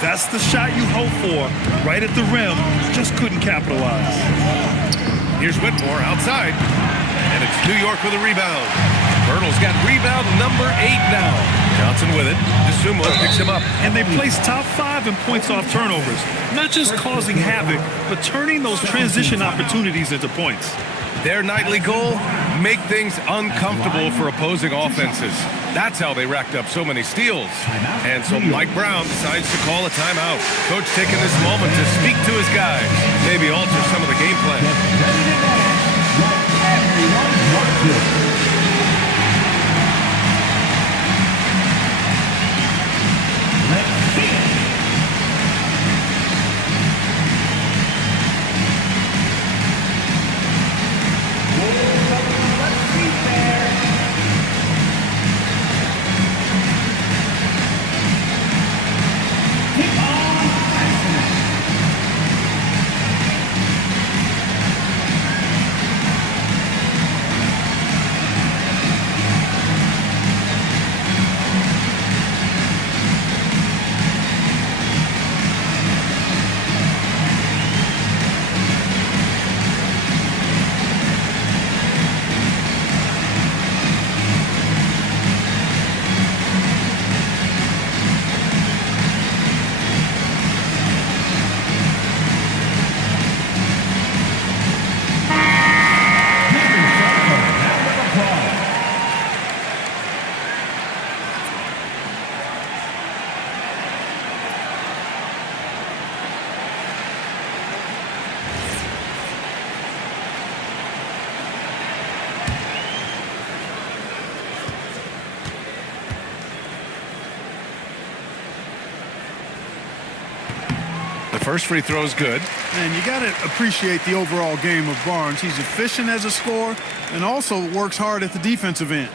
That's the shot you hope for. Right at the rim. Just couldn't capitalize. Here's Whitmore outside. And it's New York with a rebound. Pirtle's got rebound number 8 now. Johnson with it. Dosunmu picks him up. And they place top 5 in points off turnovers. Not just causing havoc, but turning those transition opportunities into points. Their nightly goal, make things uncomfortable for opposing offenses. That's how they racked up so many steals. And so Mike Brown decides to call a timeout. Coach taking this moment to speak to his guys, maybe alter some of the game plan. First free throw is good. And you got to appreciate the overall game of Barnes. He's efficient as a scorer and also works hard at the defensive end.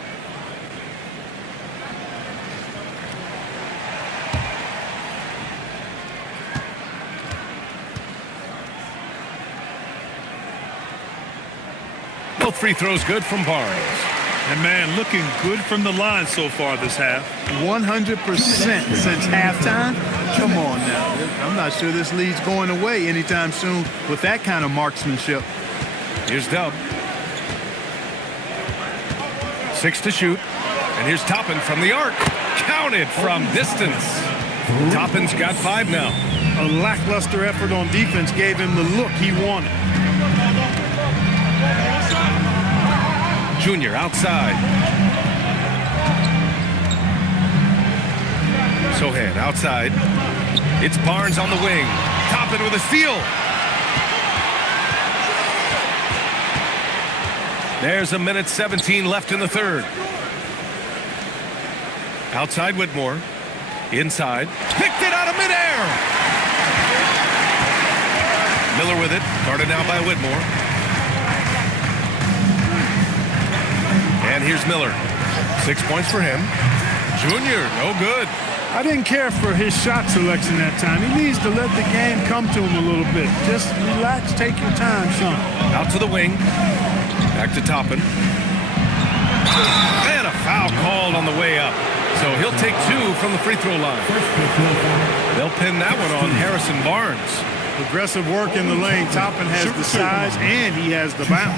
Both free throws good from Barnes. And man, looking good from the line so far this half. 100% since halftime. Come on now. I'm not sure this lead's going away anytime soon with that kind of marksmanship. Here's Dub. 6 to shoot. And here's Toppin from the arc. Counted from distance. Toppin's got 5 now. A lackluster effort on defense gave him the look he wanted. Junior outside. Sohan outside. It's Barnes on the wing. Toppin with a steal. There's a minute 17 left in the third. Outside Whitmore. Inside. Picked it out of midair. Miller with it. Guarded now by Whitmore. And here's Miller. 6 points for him. Junior, no good. I didn't care for his shot selection that time. He needs to let the game come to him a little bit. Just relax, take your time, son. Out to the wing. Back to Toppin. And a foul called on the way up. So he'll take 2 from the free throw line. They'll pin that one on Harrison Barnes. Aggressive work in the lane. Toppin has the size and he has the bounce.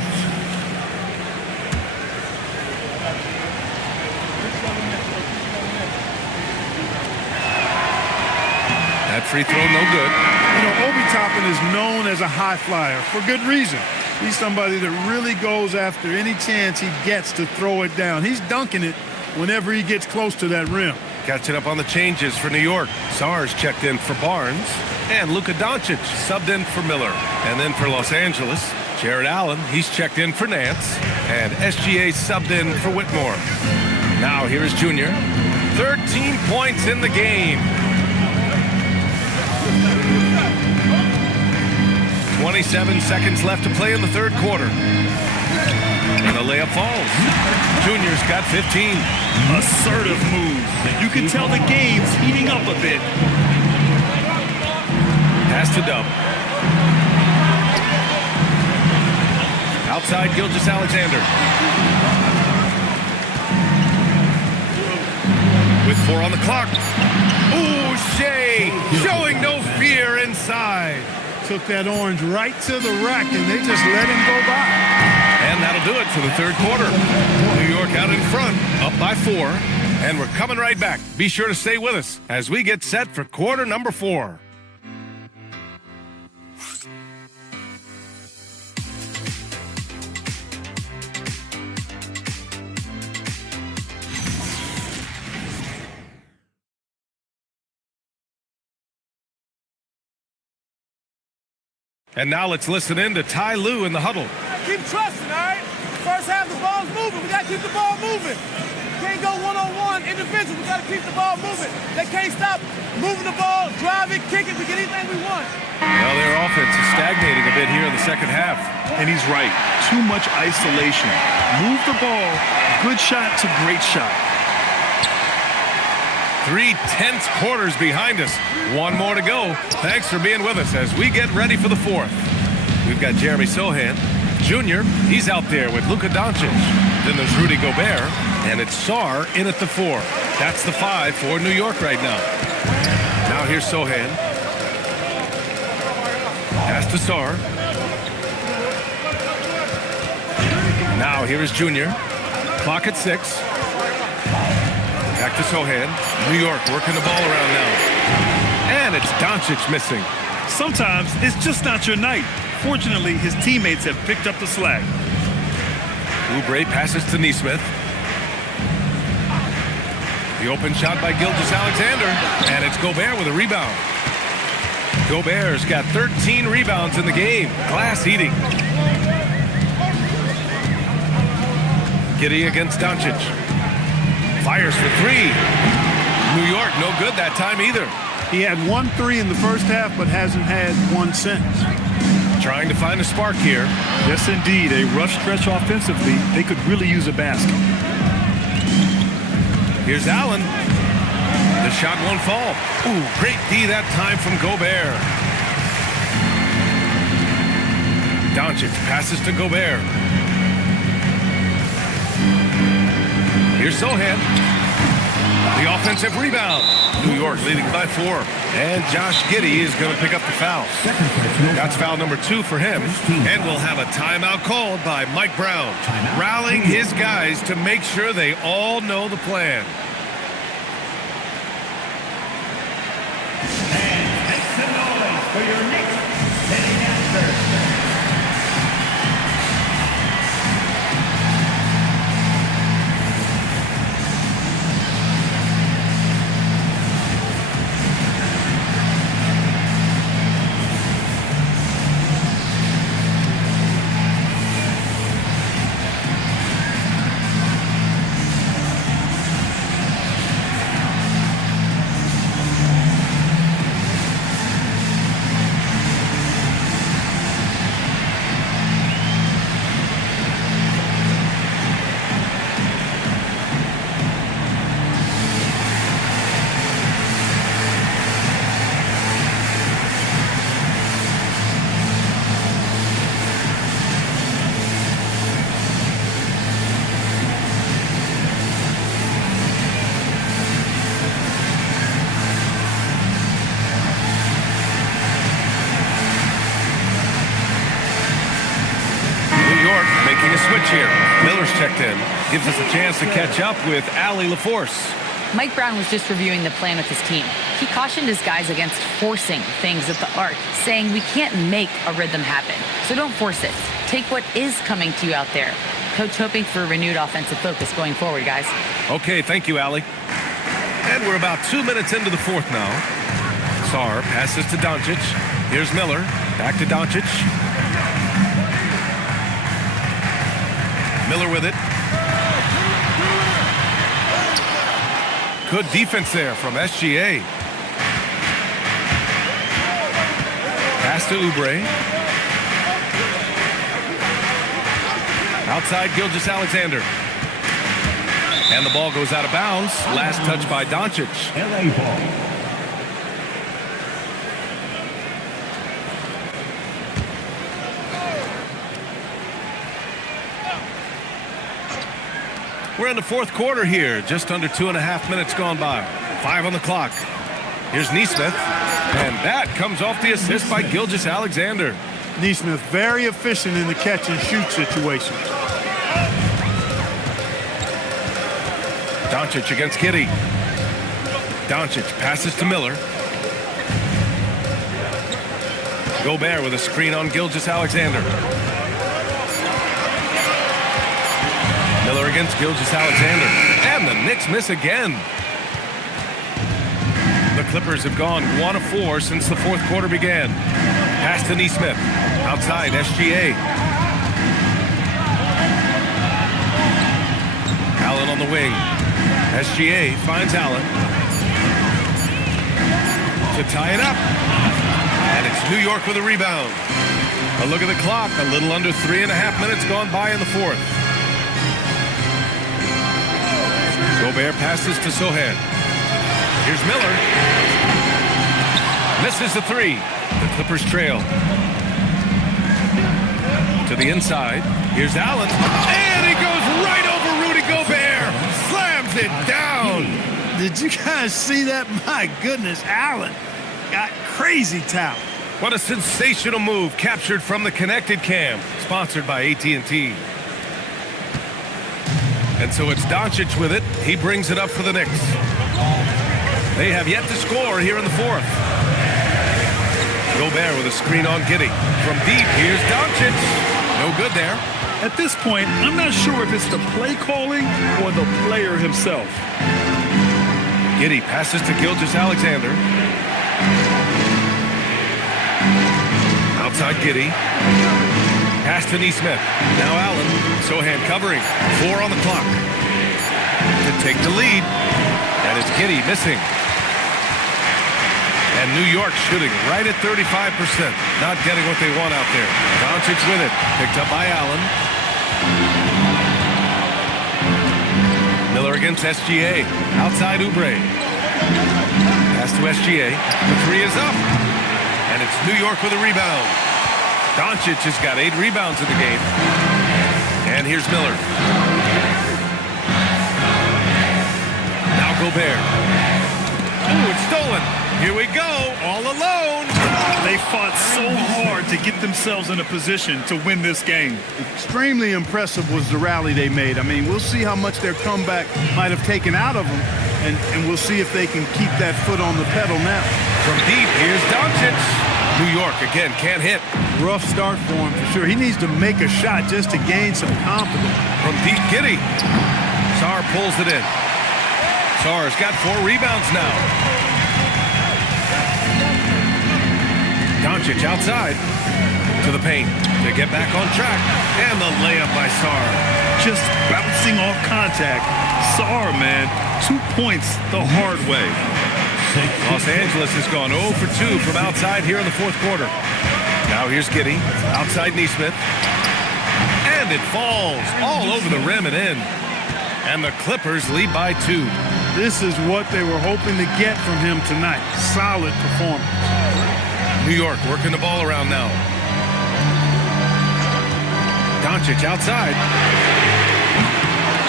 That free throw no good. You know, Obi Toppin is known as a high flyer for good reason. He's somebody that really goes after any chance he gets to throw it down. He's dunking it whenever he gets close to that rim. Catching up on the changes for New York. Sars checked in for Barnes. And Luka Doncic subbed in for Miller. And then for Los Angeles, Jared Allen, he's checked in for Nance. And SGA subbed in for Whitmore. Now here's Junior. 13 points in the game. 27 seconds left to play in the third quarter. And the layup falls. Junior's got 15. Assertive move. You can tell the game's heating up a bit. Pass to Dub. Outside Gilgeous-Alexander. With 4 on the clock. Ooh, Shea showing no fear inside. Took that orange right to the rack, and they just let him go by. And that'll do it for the third quarter. New York out in front, up by 4. And we're coming right back. Be sure to stay with us as we get set for quarter number 4. And now let's listen in to Ty Lue in the huddle. Keep trusting, all right? First half, the ball's moving. We got to keep the ball moving. Can't go one-on-one individual. We got to keep the ball moving. They can't stop moving the ball, drive it, kick it. We get anything we want. Well, their offense is stagnating a bit here in the second half. And he's right. Too much isolation. Move the ball. Good shot to great shot. 3 tense quarters behind us. 1 more to go. Thanks for being with us as we get ready for the fourth. We've got Jeremy Sohan. Junior, he's out there with Luka Doncic. Then there's Rudy Gobert, and it's Sar in at the 4. That's the 5 for New York right now. Now here's Sohan. Pass to Sar. Now here is Junior. Clock at 6. Back to Sohan. New York working the ball around now. And it's Doncic missing. Sometimes it's just not your night. Fortunately, his teammates have picked up the slack. Oubre passes to Nesmith. The open shot by Gilgeous-Alexander. And it's Gobert with a rebound. Gobert's got 13 rebounds in the game. Glass eating. Giddey against Doncic. Fires for 3. New York, no good that time either. He had 1 3 in the first half, but hasn't had 1 since. Trying to find a spark here. Yes, indeed. A rough stretch offensively. They could really use a basket. Here's Allen. The shot won't fall. Ooh, great D that time from Gobert. Doncic passes to Gobert. Here's Sohan. The offensive rebound. New York leading by 4. And Josh Giddey is going to pick up the foul. That's foul number 2 for him. And we'll have a timeout called by Mike Brown, rallying his guys to make sure they all know the plan. And make some noise for your Knicks setting answer. Switch here. Miller's checked in. Gives us a chance to catch up with Allie LaForce. Mike Brown was just reviewing the plan with his team. He cautioned his guys against forcing things at the arc, saying we can't make a rhythm happen, so don't force it. Take what is coming to you out there. Coach hoping for a renewed offensive focus going forward, guys. Okay, thank you, Allie. And we're about 2 minutes into the fourth now. Sarr passes to Doncic. Here's Miller. Back to Doncic. Miller with it. Good defense there from SGA. Pass to Oubre. Outside Gilgeous-Alexander. And the ball goes out of bounds. Last touch by Doncic. LA ball. We're in the fourth quarter here. Just under 2.5 minutes gone by. 5 on the clock. Here's Nesmith. And that comes off the assist by Gilgeous-Alexander. Nesmith very efficient in the catch and shoot situations. Doncic against Giddey. Doncic passes to Miller. Gobert with a screen on Gilgeous-Alexander. Miller against Gilgeous-Alexander. And the Knicks miss again. The Clippers have gone 1 of 4 since the fourth quarter began. Pass to Nesmith. Outside, SGA. Allen on the wing. SGA finds Allen. To tie it up. And it's New York with a rebound. A look at the clock. A little under 3.5 minutes gone by in the fourth. Gobert passes to Sohan. Here's Miller. Misses the three. The Clippers trail. To the inside. Here's Allen. And he goes right over Rudy Gobert. Slams it down. Did you guys see that? My goodness, Allen got crazy talent. What a sensational move captured from the Connected Cam. Sponsored by AT&T. And so it's Doncic with it. He brings it up for the Knicks. They have yet to score here in the fourth. Gobert with a screen on Giddey. From deep, here's Doncic. No good there. At this point, I'm not sure if it's the play calling or the player himself. Giddey passes to Gilgeous-Alexander. Outside Giddey. Pass to Nesmith. Now Allen. Sohan covering. 4 on the clock. To take the lead. And it's Giddey missing. And New York shooting right at 35%. Not getting what they want out there. Doncic with it. Picked up by Allen. Miller against SGA. Outside Oubre. Pass to SGA. The three is up. And it's New York with a rebound. Doncic has got 8 rebounds in the game. And here's Miller. Now Gobert. Oh, it's stolen. Here we go, all alone. They fought so hard to get themselves in a position to win this game. Extremely impressive was the rally they made. I mean, we'll see how much their comeback might have taken out of them, and we'll see if they can keep that foot on the pedal now. From deep, here's Doncic. New York, again, can't hit. Rough start for him, for sure. He needs to make a shot just to gain some confidence. From deep, Giddey. Sarr pulls it in. Sarr's got 4 rebounds now. Doncic outside to the paint to get back on track. And the layup by Sarr. Just bouncing off contact. Sarr, man, 2 points the hard way. Los Angeles has gone 0 for 2 from outside here in the fourth quarter. Now here's Giddey. Outside Nesmith. And it falls all over the rim and in. And the Clippers lead by 2. This is what they were hoping to get from him tonight. Solid performance. New York working the ball around now. Doncic outside.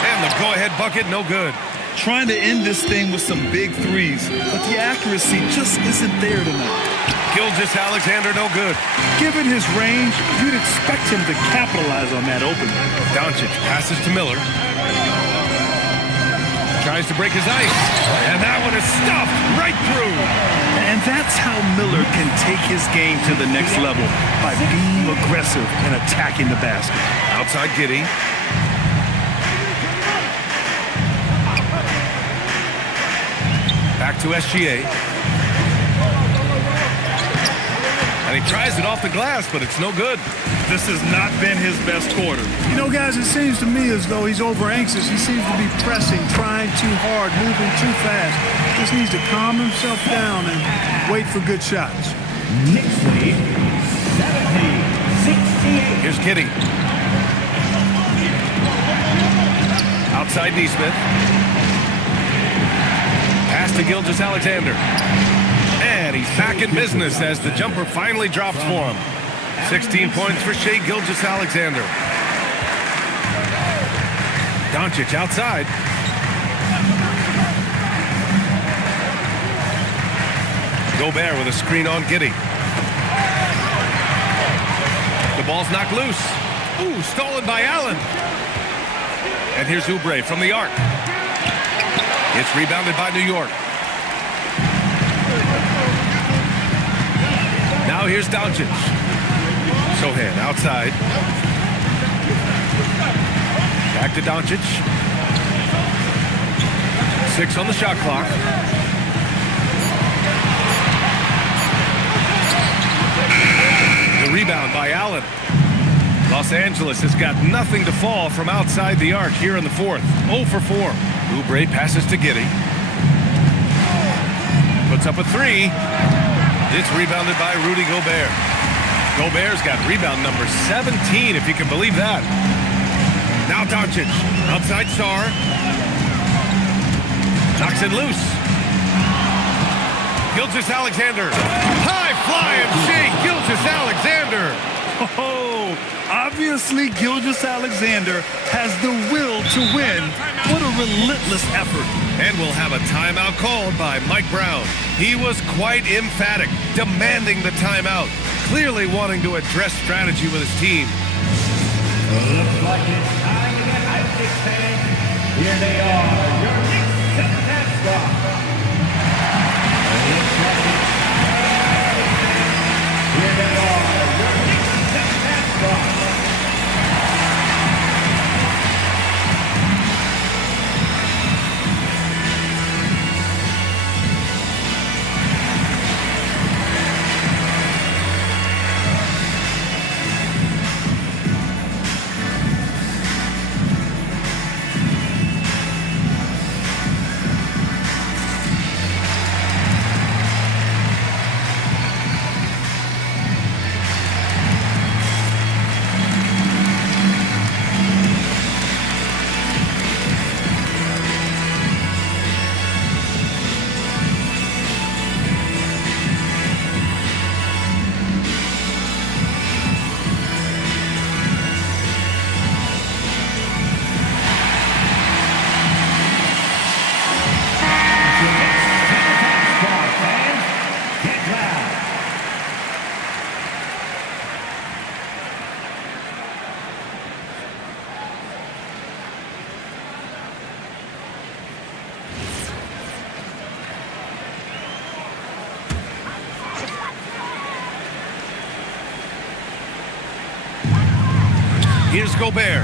And the go-ahead bucket, no good. Trying to end this thing with some big threes, but the accuracy just isn't there tonight. Gilgeous-Alexander, no good. Given his range, you'd expect him to capitalize on that opening. Doncic passes to Miller. Tries to break his ice. And that one is stuffed right through. And that's how Miller can take his game to the next level, by being aggressive and attacking the basket. Outside Giddey. Back to SGA. And he tries it off the glass, but it's no good. This has not been his best quarter. You know, guys, it seems to me as though he's over anxious. He seems to be pressing, trying too hard, moving too fast. Just needs to calm himself down and wait for good shots. Knicks lead 70-68. Here's Giddey. Outside Neesmith. Pass to Gilgeous-Alexander. And he's back in business as the jumper finally drops for him. 16 points for Shai Gilgeous-Alexander. Doncic outside. Gobert with a screen on Giddey. The ball's knocked loose. Ooh, stolen by Allen. And here's Oubre from the arc. It's rebounded by New York. Now here's Doncic. Sohan outside. Back to Doncic. 6 on the shot clock. The rebound by Allen. Los Angeles has got nothing to fall from outside the arc here in the fourth. 0 for 4. Oubre passes to Giddey. Puts up a 3. It's rebounded by Rudy Gobert. Gobert's got rebound number 17, if you can believe that. Now Doncic. Outside Sarr. Knocks it loose. Gilgeous-Alexander. High flying Shai Gilgeous-Alexander. Oh, obviously Gilgeous-Alexander has the will to win. What a relentless effort. And we'll have a timeout called by Mike Brown. He was quite emphatic, demanding the timeout, clearly wanting to address strategy with his team. Looks like it's time to get hyped, Knicks fans. Here they are, your Knicks second-half stars. Looks like it's here they are, your Knicks second-half stars. Here's Gobert.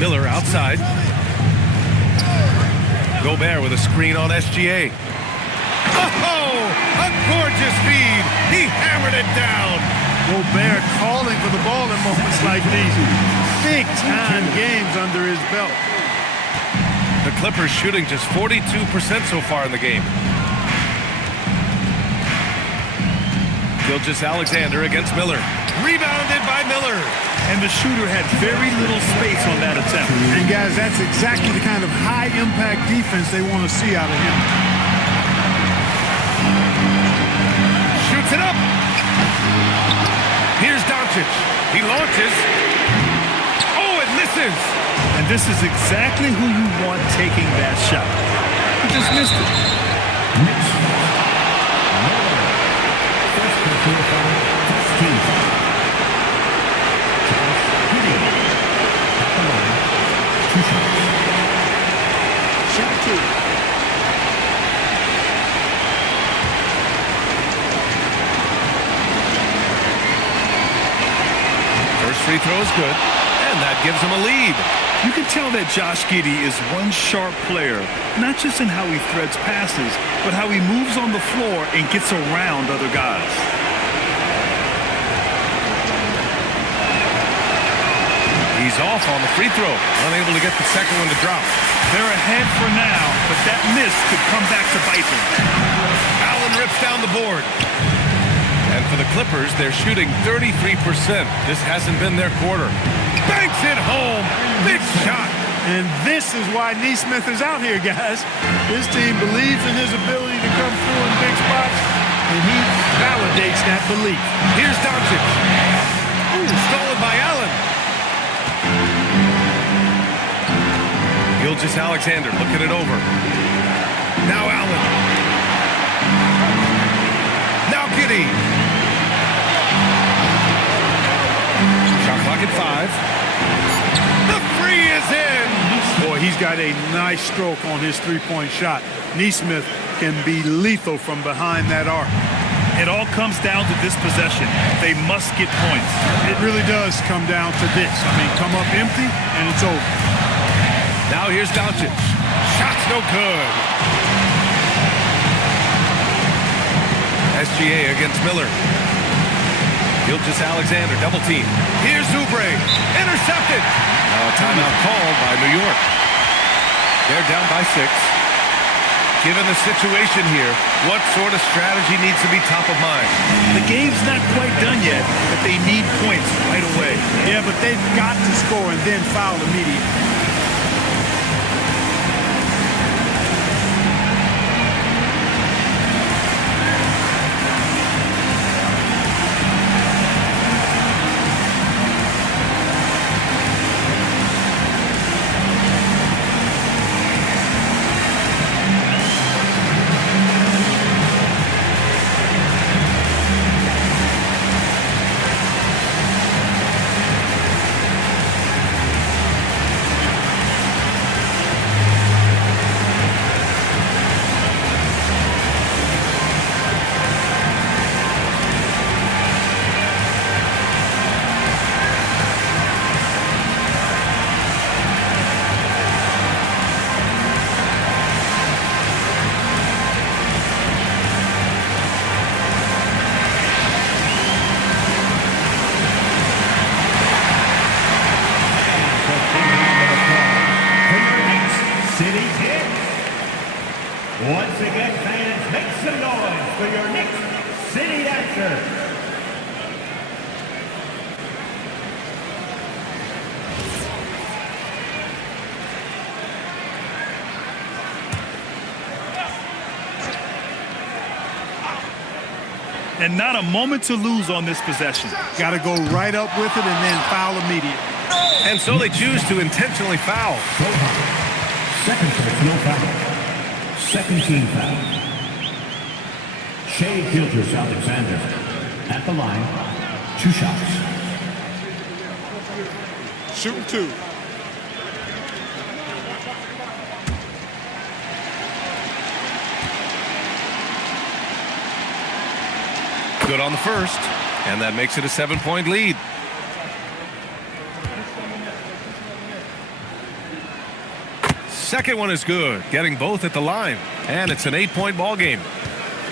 Miller outside. Gobert with a screen on SGA. Oh, a gorgeous feed. He hammered it down. Gobert calling for the ball in moments like these. Big-time games under his belt. The Clippers shooting just 42% so far in the game. Gilgeous-Alexander against Miller. Rebounded by Miller. And the shooter had very little space on that attempt. And guys, that's exactly the kind of high-impact defense they want to see out of him. Shoots it up. Here's Doncic. He launches. Oh, it misses. And this is exactly who you want taking that shot. He just missed it. free throw is good, and that gives him a lead. You can tell that Josh Giddey is one sharp player, not just in how he threads passes, but how he moves on the floor and gets around other guys. He's off on the free throw, unable to get the second one to drop. They're ahead for now, but that miss could come back to bite them. Allen rips down the board. And for the Clippers, they're shooting 33%. This hasn't been their quarter. Banks it home. Big shot. And this is why Neesmith is out here, guys. His team believes in his ability to come through in big spots, and he validates that belief. Here's Doncic. Ooh, stolen by Allen. Gilgeous-Alexander looking it over. Now Allen. Now Giddey. Shot clock at 5. The three is in. Boy, he's got a nice stroke on his three-point shot. Neesmith can be lethal from behind that arc. It all comes down to this possession. They must get points. It really does come down to this. I mean, come up empty, and it's over. Now here's Doncic. Shot's no good. SGA against Miller. Gilgeous-Alexander, double team. Here's Oubre. Intercepted. Now a timeout called by New York. They're down by 6. Given the situation here, what sort of strategy needs to be top of mind? The game's not quite done yet, but they need points right away. Yeah, but they've got to score and then foul immediately. Once again, fans, make some noise for your Knicks City Dancer. And not a moment to lose on this possession. Got to go right up with it and then foul immediately. And so they choose to intentionally foul. Second personal foul. Second team foul. Shea Gilgeous-Alexander at the line. 2 shots. Shooting 2. Good on the first, and that makes it a 7-point lead. Second one is good, getting both at the line, and it's an 8-point ball game.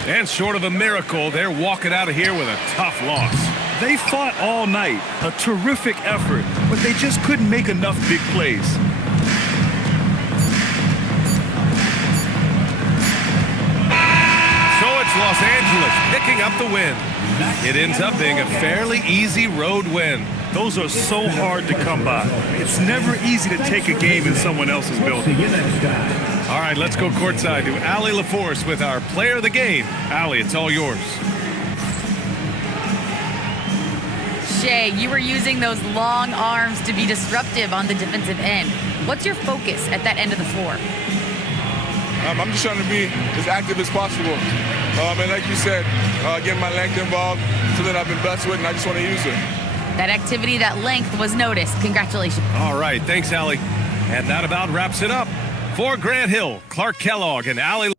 And short of a miracle, they're walking out of here with a tough loss. They fought all night, a terrific effort, but they just couldn't make enough big plays. So it's Los Angeles picking up the win. It ends up being a fairly easy road win. Those are so hard to come by. It's never easy to take a game in someone else's building. All right, let's go courtside to Allie LaForce with our player of the game. Allie, it's all yours. Shea, you were using those long arms to be disruptive on the defensive end. What's your focus at that end of the floor? I'm just trying to be as active as possible. And like you said, getting my length involved, something I've been blessed with, and I just want to use it. That activity, that length was noticed. Congratulations. All right, thanks, Allie. And that about wraps it up. For Grant Hill, Clark Kellogg, and Allie